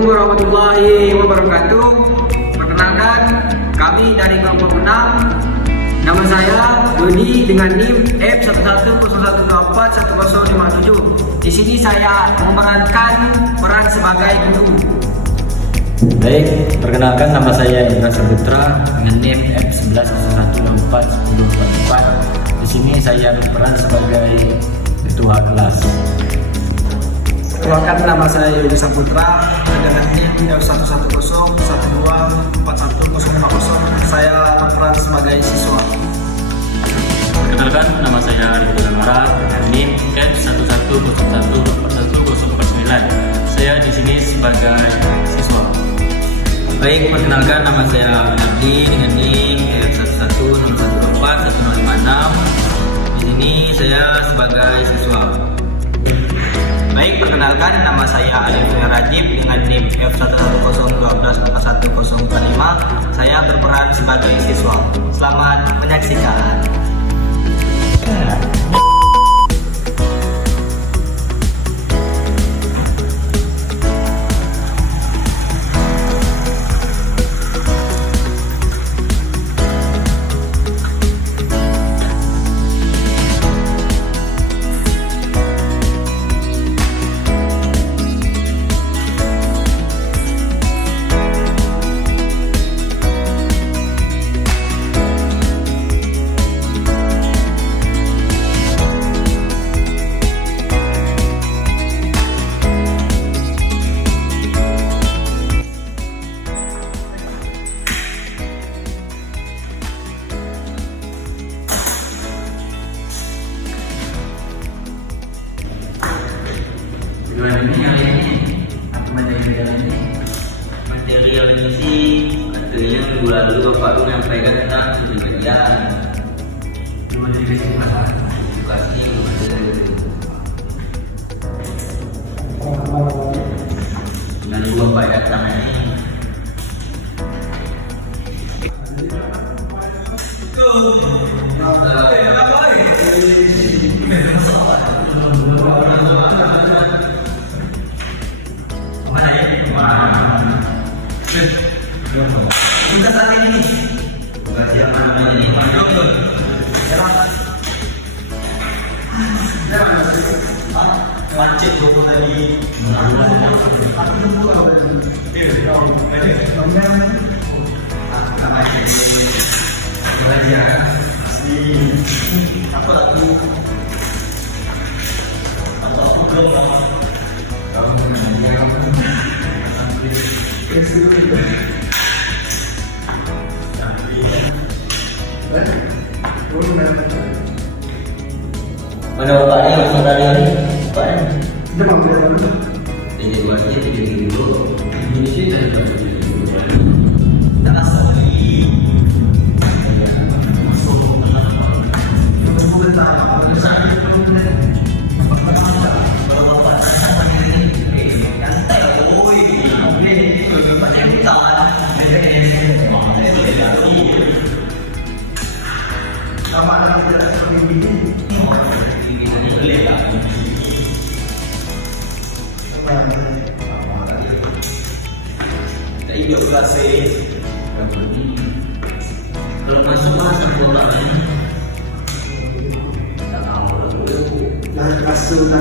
Assalamualaikum warahmatullahi wabarakatuh. Perkenalkan, kami dari kelompok 6. Nama saya Dodi dengan NIM F1101241057. Di sini saya memerankan peran sebagai guru. Baik, perkenalkan nama saya Indra Saputra dengan NIM F1101241044. Di sini saya berperan sebagai ketua kelas. Perkenalkan nama saya Yogi Saputra dengan NIM F1101241050. Saya berperan sebagai siswa. Perkenalkan nama saya Arif Mara dengan NIM F1101241049. Saya di sini sebagai siswa. Baik, perkenalkan nama saya Abdi dengan NIM F1101141056. Di sini saya sebagai siswa. Baik, perkenalkan nama saya Alif Rajib dengan NIM F1101124145. Saya berperan sebagai siswa. Selamat menyaksikan. Materi yang ini sih materinya minggu lalu Bapak Lu menyampaikan tentang pendidikan. Cuma jadi masalah edukasi dan juga Bapak datang ini. Tugas hari ini. Tugas yang mana ini? Wajib buku tadi. Apa lagi? Apa belum? Mana bapaknya yang saudari ini? Bapaknya? Dia manggil apa? Jadi buatnya 3 dulu. Ini sih dari kalau masuk masuk kotaknya. Kasus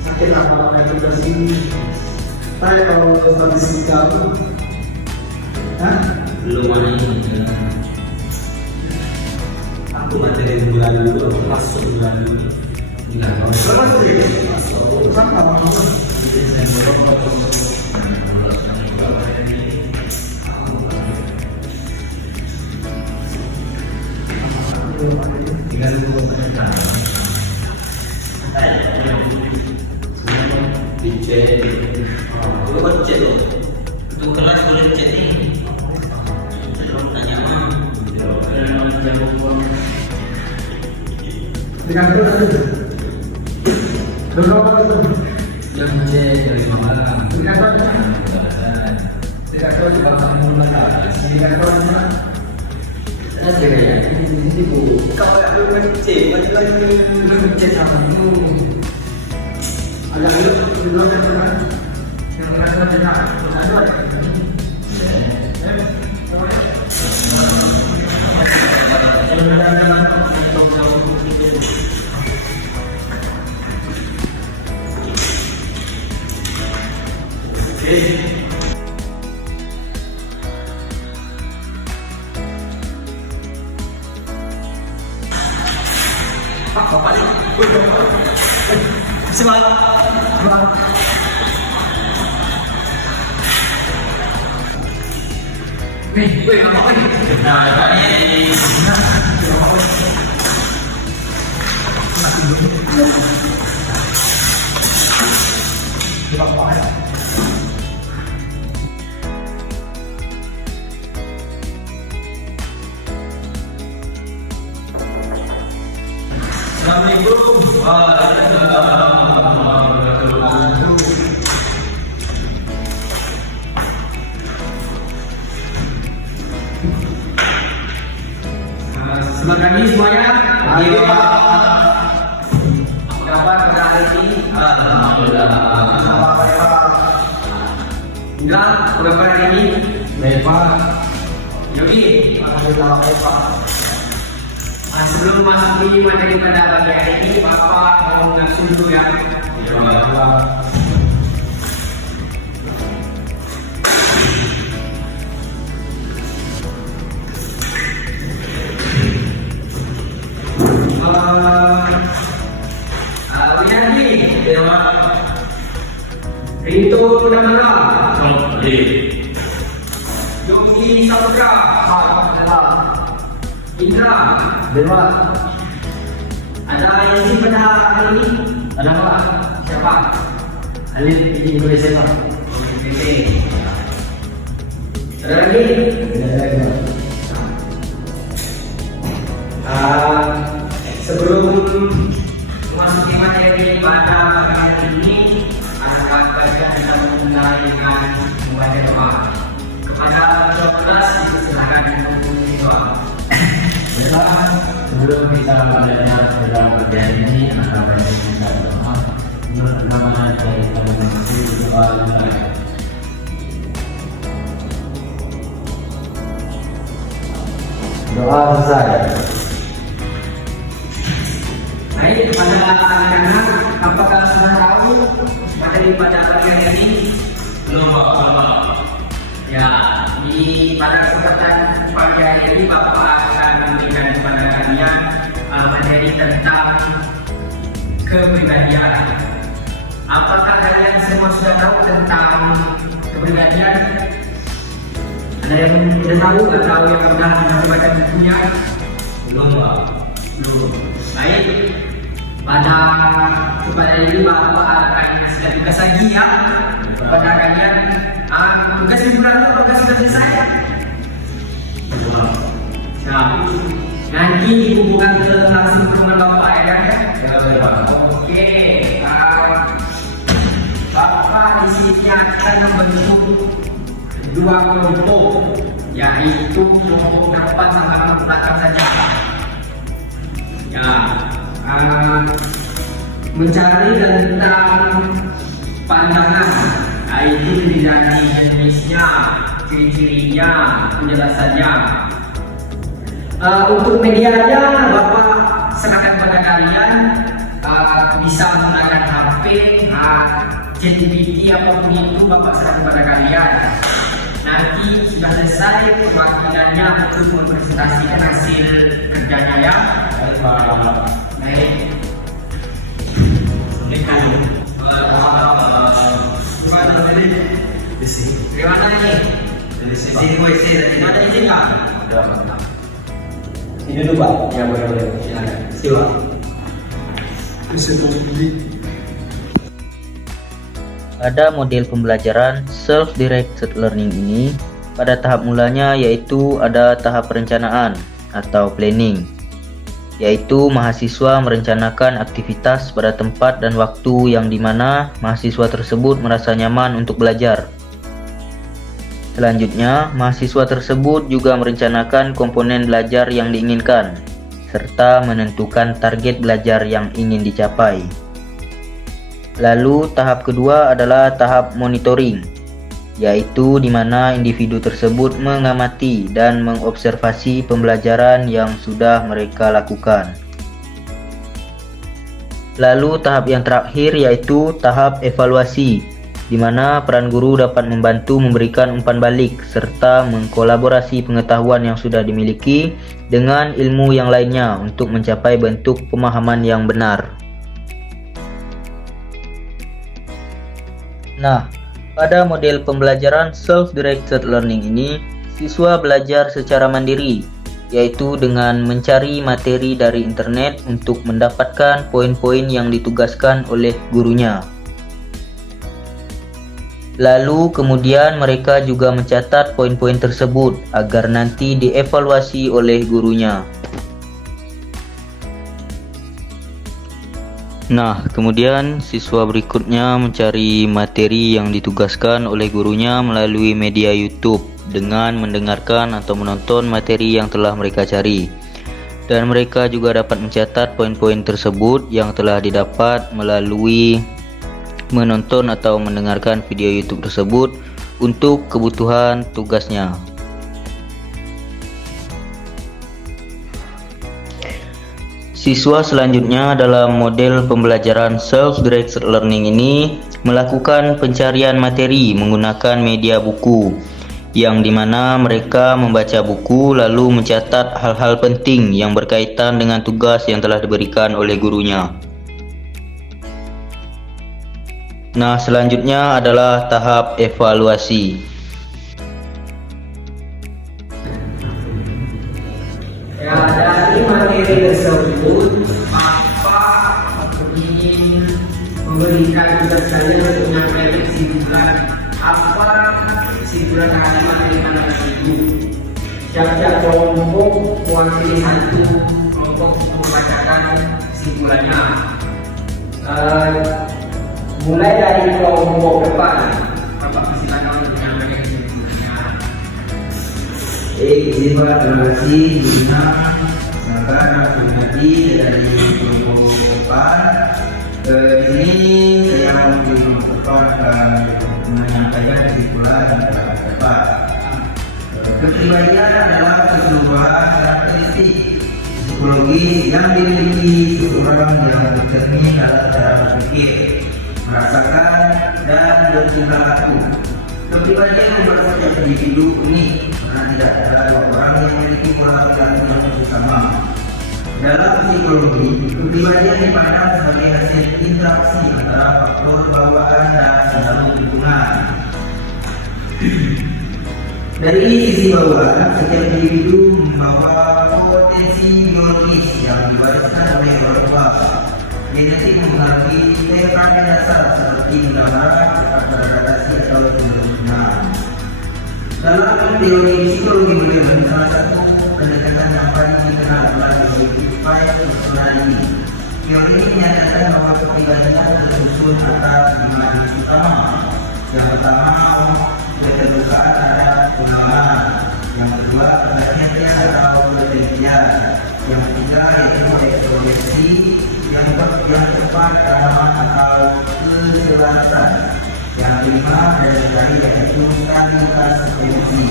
sakit apa yang kita sini. Saya kalau statistika Belum ada ini. Aku materi bulan dulu, masuk bulan dulu. masuk sama Tinggal dulu penelitian. Dicek. Lu kan cek lo. Itu kelas boleh cek nih. Belum tanya mah. dengan itu tadi berapa itu Jam cek dari malam. dengan apa tidak tahu juga kamu mana dengan apa Ada ya. Ini bu. Kalau aku ngecek, macam lagi lu ngecek sama itu ada lu di belakang kan Selamat pagi semuanya. Jadi Pak, kabar pada hari ini? Indra, kabar hari ini? Baik Pak. Yogi, Alhamdulillah baik Pak. sebelum masuk di materi pada pagi hari ini, Bapak mau mengaku dulu ya. Wiyanti, Rinto Namara, Yogi Saputra, Indra, Dewa, ada yang isi pada hari ini? ada Pak. Siapa? Alif izin Indonesia Pak. Oke. Ada lagi? Sebelum memasuki materi pada pagi hari ini, anak-anak kalian bisa memulai dengan membaca doa. Kepada ketua kelas, silakan menghubungi doa. Sebelum kita belajar dalam pelajaran ini, akan banyak kita berdoa. Menurut agama dari kami masih berdoa dan doa selesai. Baik, kepada anak-anak, apakah sudah tahu materi pada pagi hari ini? Belum Pak. Ya, di pada kesempatan pagi hari ini Bapak akan memberikan kepada kalian materi tentang kepribadian. Apakah kalian semua sudah tahu tentang kepribadian? Ada yang sudah tahu atau yang sudah membaca bukunya? Belum Pak. Belum. Baik. Pada kesempatan ini Bapak akan kasih tugas lagi ya kepada kalian. Tugas liburan itu apakah sudah selesai? Nah, nanti dihubungkan ke langsung dengan Bapak ya. Oke. Bapak di sini akan membentuk dua kelompok, yaitu kelompok depan sama kelompok belakang saja. Ya, mencari tentang pandangan, yaitu dari jenisnya, ciri-cirinya, penjelasannya. Untuk medianya, Bapak serahkan pada kalian, bisa menggunakan HP, ChatGPT apapun itu Bapak serahkan pada kalian. Nanti sudah selesai perwakilannya untuk mempresentasikan hasil kerjanya ya. Baik. Terima kasih. Di sini WC, ada di sini nggak? Ini dulu Pak. Ya boleh. Silakan. Pada model pembelajaran self-directed learning ini, pada tahap mulanya yaitu ada tahap perencanaan atau planning, yaitu mahasiswa merencanakan aktivitas pada tempat dan waktu yang dimana mahasiswa tersebut merasa nyaman untuk belajar. Selanjutnya, mahasiswa tersebut juga merencanakan komponen belajar yang diinginkan, serta menentukan target belajar yang ingin dicapai. Lalu tahap kedua adalah tahap monitoring, yaitu di mana individu tersebut mengamati dan mengobservasi pembelajaran yang sudah mereka lakukan. Lalu tahap yang terakhir yaitu tahap evaluasi, di mana peran guru dapat membantu memberikan umpan balik serta mengkolaborasi pengetahuan yang sudah dimiliki dengan ilmu yang lainnya untuk mencapai bentuk pemahaman yang benar. Nah, pada model pembelajaran self-directed learning ini, siswa belajar secara mandiri, yaitu dengan mencari materi dari internet untuk mendapatkan poin-poin yang ditugaskan oleh gurunya. Lalu kemudian mereka juga mencatat poin-poin tersebut agar nanti dievaluasi oleh gurunya. Nah, kemudian siswa berikutnya mencari materi yang ditugaskan oleh gurunya melalui media YouTube dengan mendengarkan atau menonton materi yang telah mereka cari. Dan mereka juga dapat mencatat poin-poin tersebut yang telah didapat melalui menonton atau mendengarkan video YouTube tersebut untuk kebutuhan tugasnya. Siswa selanjutnya dalam model pembelajaran self-directed learning ini melakukan pencarian materi menggunakan media buku, yang dimana mereka membaca buku lalu mencatat hal-hal penting yang berkaitan dengan tugas yang telah diberikan oleh gurunya. Nah, selanjutnya adalah tahap evaluasi. Ya, dari materi tersebut, apa ingin memberikan tugas kalian untuk menyampaikan kesimpulan apa kesimpulan dari materi pada itu. Setiap kelompok mewakili satu kelompok membacakan kesimpulannya. Mulai dari kelompok depan, Bapak silakan untuk menyampaikan kesimpulannya. Terima kasih Bina, sahabat pribadi dari kelompok depan. Di sini saya mungkin menyampaikan kesimpulan yang dapat. Kepribadian adalah keseluruhan karakteristik psikologi yang dimiliki seseorang yang tercermin dalam cara berpikir, merasakan, dan bertingkah laku. Kepribadian membuat setiap individu unik karena tidak ada dua orang yang memiliki pola perilaku yang sama. Dalam psikologi, kepribadian dipandang sebagai hasil interaksi antara faktor bawaan dan pengaruh lingkungan. Dari sisi bawaan, setiap individu membawa potensi biologis yang diwariskan oleh orang tua. Genetik mempengaruhi temperamen dasar seperti gula darah, tekanan gradasi atau sebelumnya. Dalam teori psikologi modern, salah satu pendekatan yang paling dikenal adalah five personal ini. Teori ini menyatakan bahwa kepribadian tersusun atas 5 jenis utama. Yang pertama, keterbukaan terhadap pengalaman. Yang kedua, pengertian atau penelitian. Yang ketiga, yaitu ekstroversi. Yang keempat, keramahan atau keselarasan. Yang kelima, dari yaitu stabilitas emosi.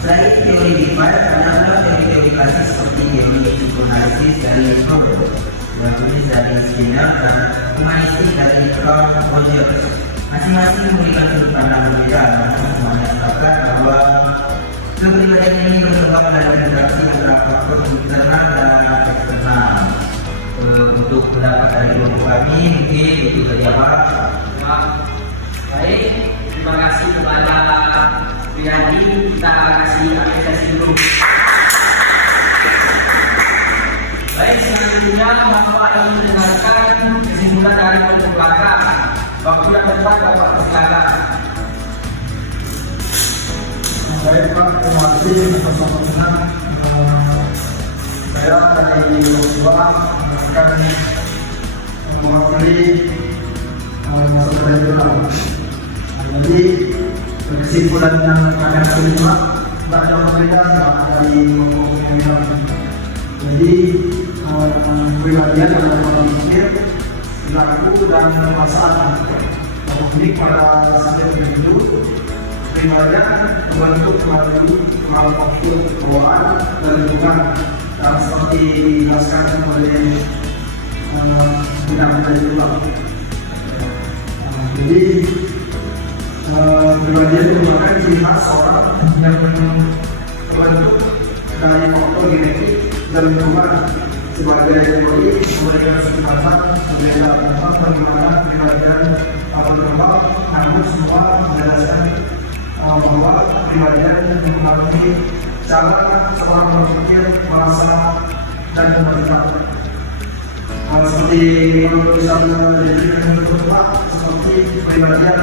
Selain teori DeFi, ada teori klasik seperti teori psikoanalisis dari Freud, yang tulis dari Skinner dan humanistik dari Carl Rogers. Masing-masing memberikan sudut pandang berbeda, namun semuanya sepakat bahwa kepribadian ini berkembang dari interaksi antara faktor internal dan eksternal. Untuk pendapat dari kelompok kami mungkin itu saja Pak. Baik, terima kasih kepada Riyadi. Kita kasih apresiasi dulu. Baik, selanjutnya Bapak yang mendengarkan kesimpulan dari kelompok belakang. Waktu yang tepat Bapak silakan. Baik Pak, terima kasih atas waktunya. Saya dari Jawa akan mewakili masyarakat regional. Jadi kesimpulan yang akan terima banyak berbeda dari kelompok. Jadi kepribadian adalah pola pikir, perilaku dan perasaan. Unik pada sistem individu, primernya terbentuk melalui faktor bawaan dan lingkungan, dan seperti dijelaskan oleh undang-undang juga. Jadi kepribadian merupakan ciri khas orang yang terbentuk dari faktor genetik dan lingkungan. Sebagai teori memberikan kesempatan berbeda tentang bagaimana kepribadian berkembang, namun semua menjelaskan bahwa kepribadian mempengaruhi cara seorang berpikir, merasa, dan bertindak. Seperti menurut saya jadi berubah seperti kepribadian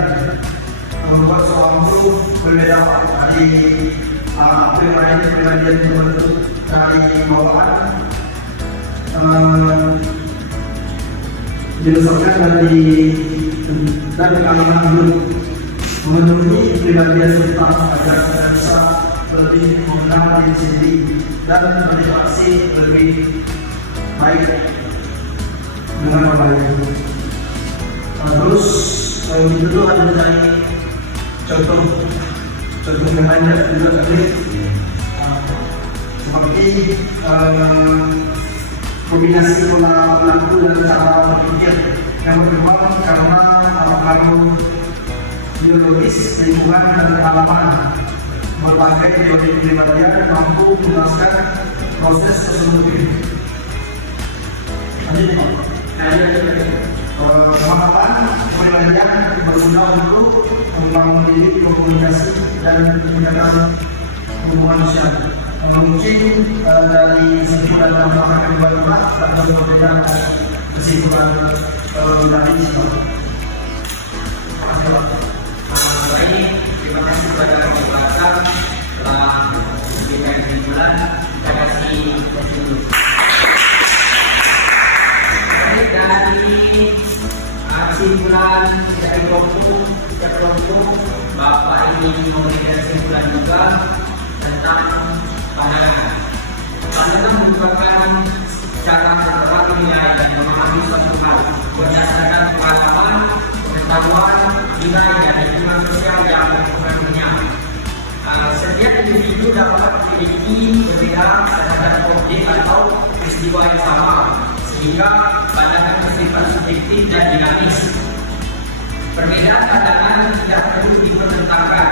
membuat seorang itu berbeda dari kepribadian terbentuk dari bawaan. Didasarkan dari kalimat hidup memenuhi pribadian serta agar kita bisa lebih mengenal diri sendiri dan berinteraksi lebih baik dengan orang lain. Terus itu ada dari contoh yang banyak juga tadi seperti kombinasi pola perilaku dan cara berpikir yang berkembang karena pengaruh biologis, lingkungan, dan pengalaman. Berbagai teori kepribadian mampu menjelaskan proses tersebut. Pemahaman kepribadian berguna untuk membangun diri, komunikasi, dan menjaga hubungan sosial. Mungkin dari kesimpulan tambahan yang berbeda atau berbeda kesimpulan dari sini. Baik, terima kasih kepada Pak Pasar telah memberikan kesimpulan. Kita kasih baik dari kesimpulan dari kelompok Bapak ini memberikan kesimpulan juga tentang pandangan merupakan cara seseorang menilai dan memahami suatu hal berdasarkan pengalaman, pengetahuan, nilai, dan lingkungan sosial yang mempengaruhinya. Setiap individu dapat memiliki perbedaan terhadap objek atau peristiwa yang sama, sehingga pandangan bersifat subjektif dan dinamis. Perbedaan pandangan tidak perlu dipertentangkan,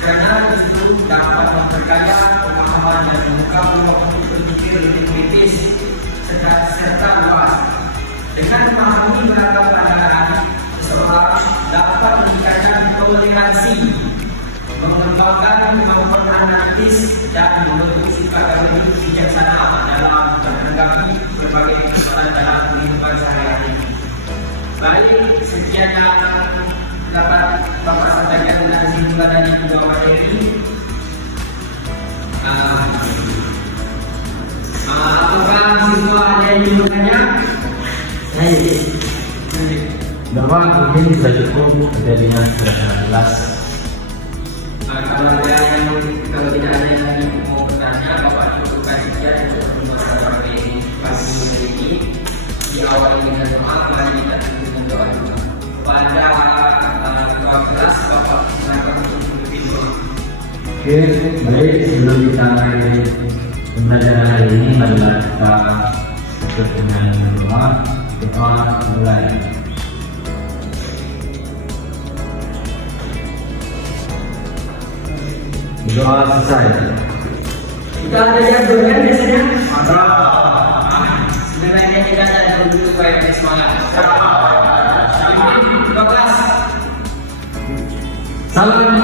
karena itu dapat memperkaya pemahaman dan membuka peluang untuk berpikir lebih kritis serta luas. Dengan memahami beragam pandangan, seseorang dapat meningkatkan toleransi, mengembangkan kemampuan analitis, dan membentuk sifat yang lebih bijaksana dalam menanggapi berbagai persoalan dalam kehidupan sehari-hari. Baik, sekian yang dapat Bapak sampaikan dengan kesimpulan dari kedua materi. Apakah siswa ada yang ingin bertanya? Bapak mungkin bisa cukup materinya sudah sangat jelas. Kalau tidak ada yang lagi mau bertanya, Bapak cukupkan sekian untuk pembahasan materi pagi ini. Diawali dengan doa, mari kita tutup dengan doa juga. Pada ketua kelas, Bapak silakan untuk memimpin doa. Oke, baik, sebelum kita mulai pembelajaran hari ini, marilah kita tutup dengan doa. Doa mulai. Doa selesai. Kita ada yang doanya biasanya? Ada. Sebenarnya kita ada dulu supaya lebih semangat. Salam.